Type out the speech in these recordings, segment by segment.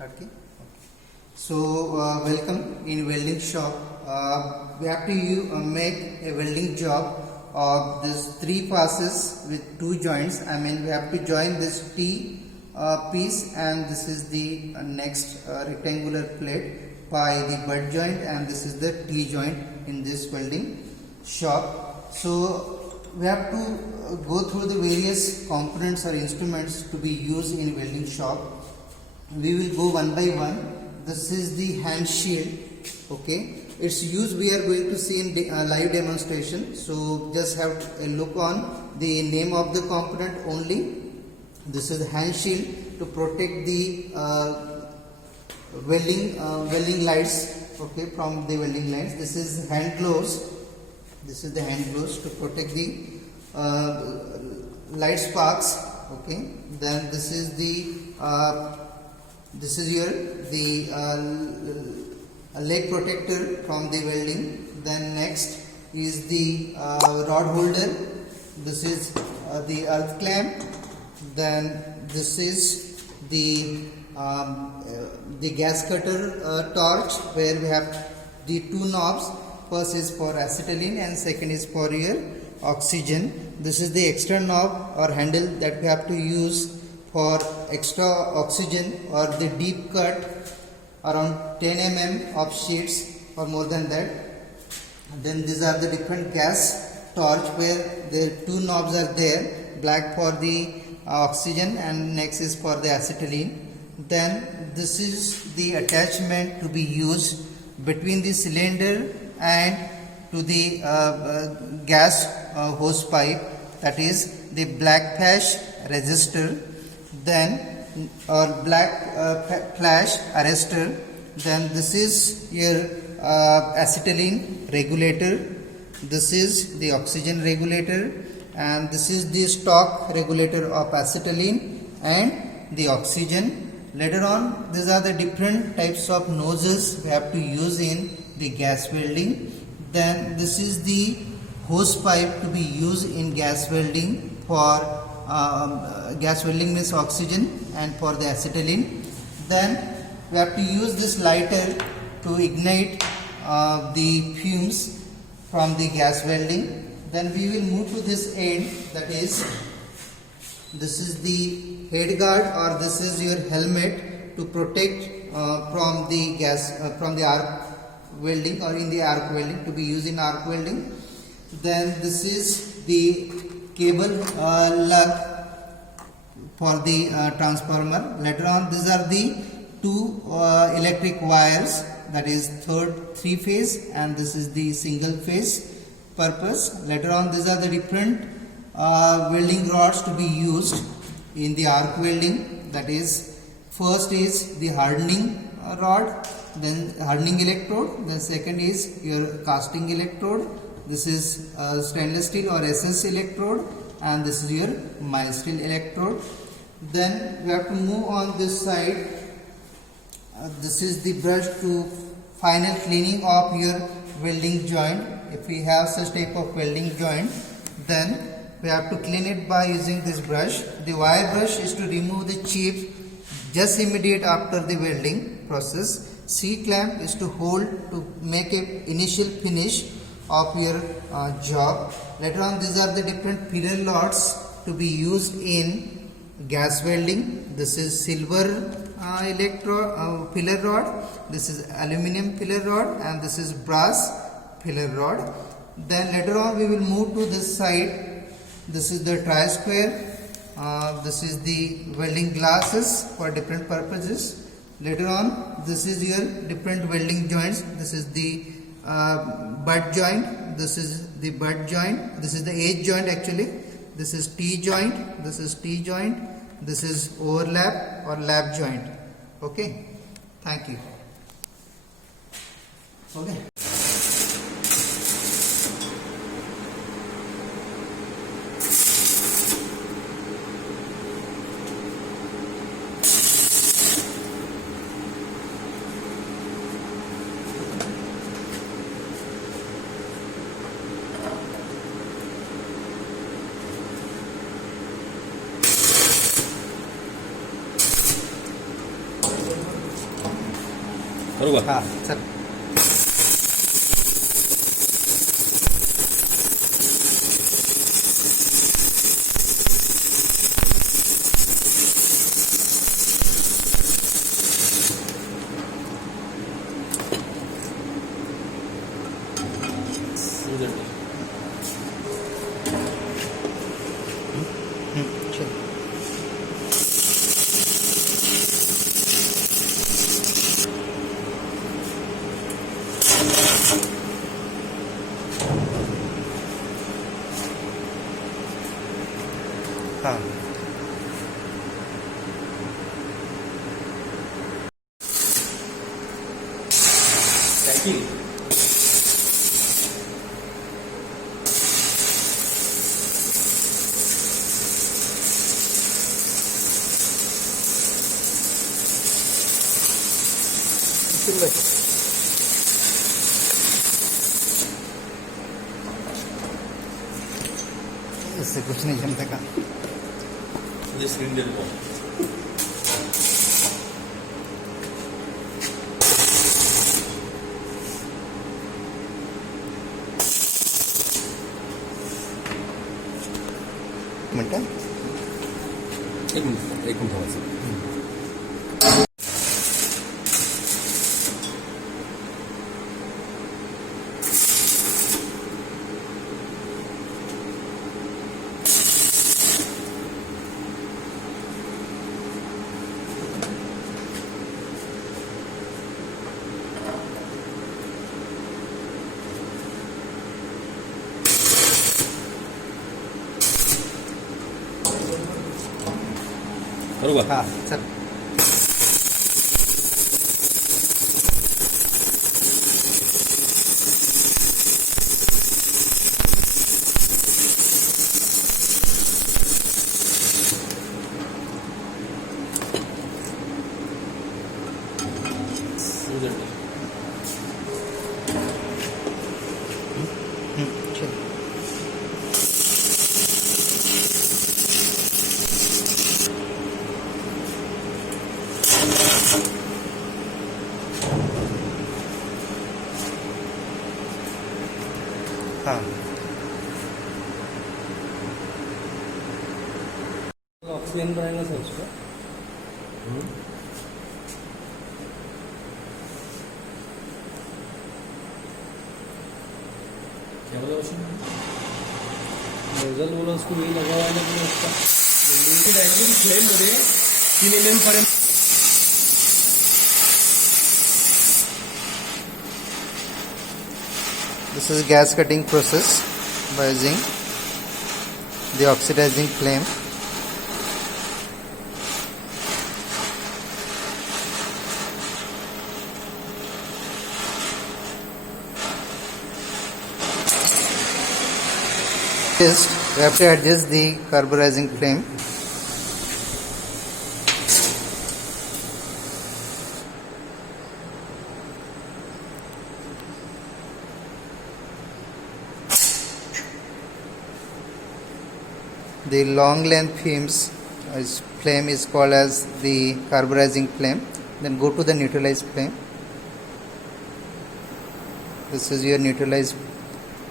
Okay. So welcome in welding shop. We have to make a welding job of this 3 passes with 2 joints. I mean, we have to join this T piece, and this is the next rectangular plate by the butt joint, and this is the T joint in this welding shop. So we have to go through the various components or instruments to be used in welding shop. We will go one by one. This is the hand shield. Okay, its use we are going to see in live demonstration. So just have a look on the name of the component only. This is the hand shield to protect the welding lights. Okay, from the welding lines. This is hand gloves. This is the hand gloves to protect the light sparks. Okay, then this is the this is the leg protector from the welding. Then next is the rod holder. This is the earth clamp. Then this is the gas cutter torch, where we have the 2 knobs. First is for acetylene and second is for your oxygen. This is the extra knob or handle that we have to use for extra oxygen or the deep cut around 10 mm of sheets or more than that. Then these are the different gas torch, where the 2 knobs are there, black for the oxygen and next is for the acetylene. Then this is the attachment to be used between the cylinder and to the gas hose pipe, that is the black flash resistor, then or black flash arrestor. Then this is your acetylene regulator, this is the oxygen regulator, and this is the stock regulator of acetylene and the oxygen. Later on, these are the different types of nozzles we have to use in the gas welding. Then this is the hose pipe to be used in gas welding. For gas welding means oxygen, and for the acetylene. Then we have to use this lighter to ignite the fumes from the gas welding. Then we will move to this end, that is, this is the head guard, or this is your helmet to protect from the gas from the arc welding, or in the arc welding, to be used in arc welding. Then this is the cable lug for the transformer. Later on, these are the 2 electric wires, that is 3 phase, and this is the single phase purpose. Later on, these are the different welding rods to be used in the arc welding. That is, first is the hardening rod, then hardening electrode, then second is your casting electrode. This is stainless steel or SS electrode, and this is your mild steel electrode. Then we have to move on this side. This is the brush to final cleaning of your welding joint. If we have such type of welding joint, then we have to clean it by using this brush. The wire brush is to remove the chip just immediate after the welding process. C clamp is to hold to make a initial finish of your job. Later on, these are the different pillar rods to be used in gas welding. This is silver pillar rod, this is aluminum pillar rod, and this is brass pillar rod. Then later on, we will move to this side. This is the tri-square. This is the welding glasses for different purposes. Later on, this is your different welding joints. This is the butt joint, this is the butt joint, this is the edge joint actually, this is T joint, this is T joint, this is overlap or lap joint. Okay, thank you. Okay. बरोबर. हाँ चल. चल. हाँ. Packing. इससे कुछ नहीं जमता का. ये सिलेंडर को मिनट. एक मिनट थोड़ा सा. बरोबर. हाँ चल. चल. हाँ. ऑक्सीजन रहेगा सर उसका. क्या बोला उसने? नोजल बोला उसको नहीं लगा हुआ है लेकिन उसका बिल्डिंग की डायरेक्टली फ्लेम मध्ये 3 mm पर्यंत. This is gas cutting process by using the oxidizing flame. We have to adjust the carburizing flame. The long length flame is called as the carburizing flame. Then go to the neutralized flame. This is your neutralized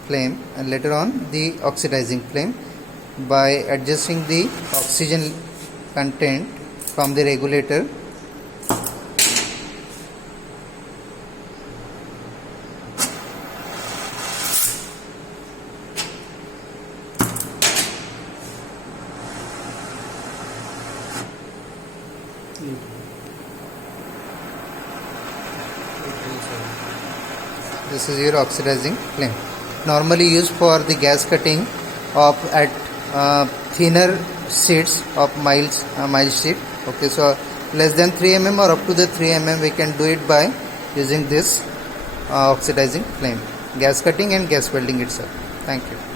flame, and later on the oxidizing flame. By adjusting the oxygen content from the regulator, this is your oxidizing flame. Normally used for the gas cutting of at thinner sheets of mild sheet. Okay, so less than 3 mm or up to the 3 mm we can do it by using this oxidizing flame, gas cutting and gas welding itself. Thank you.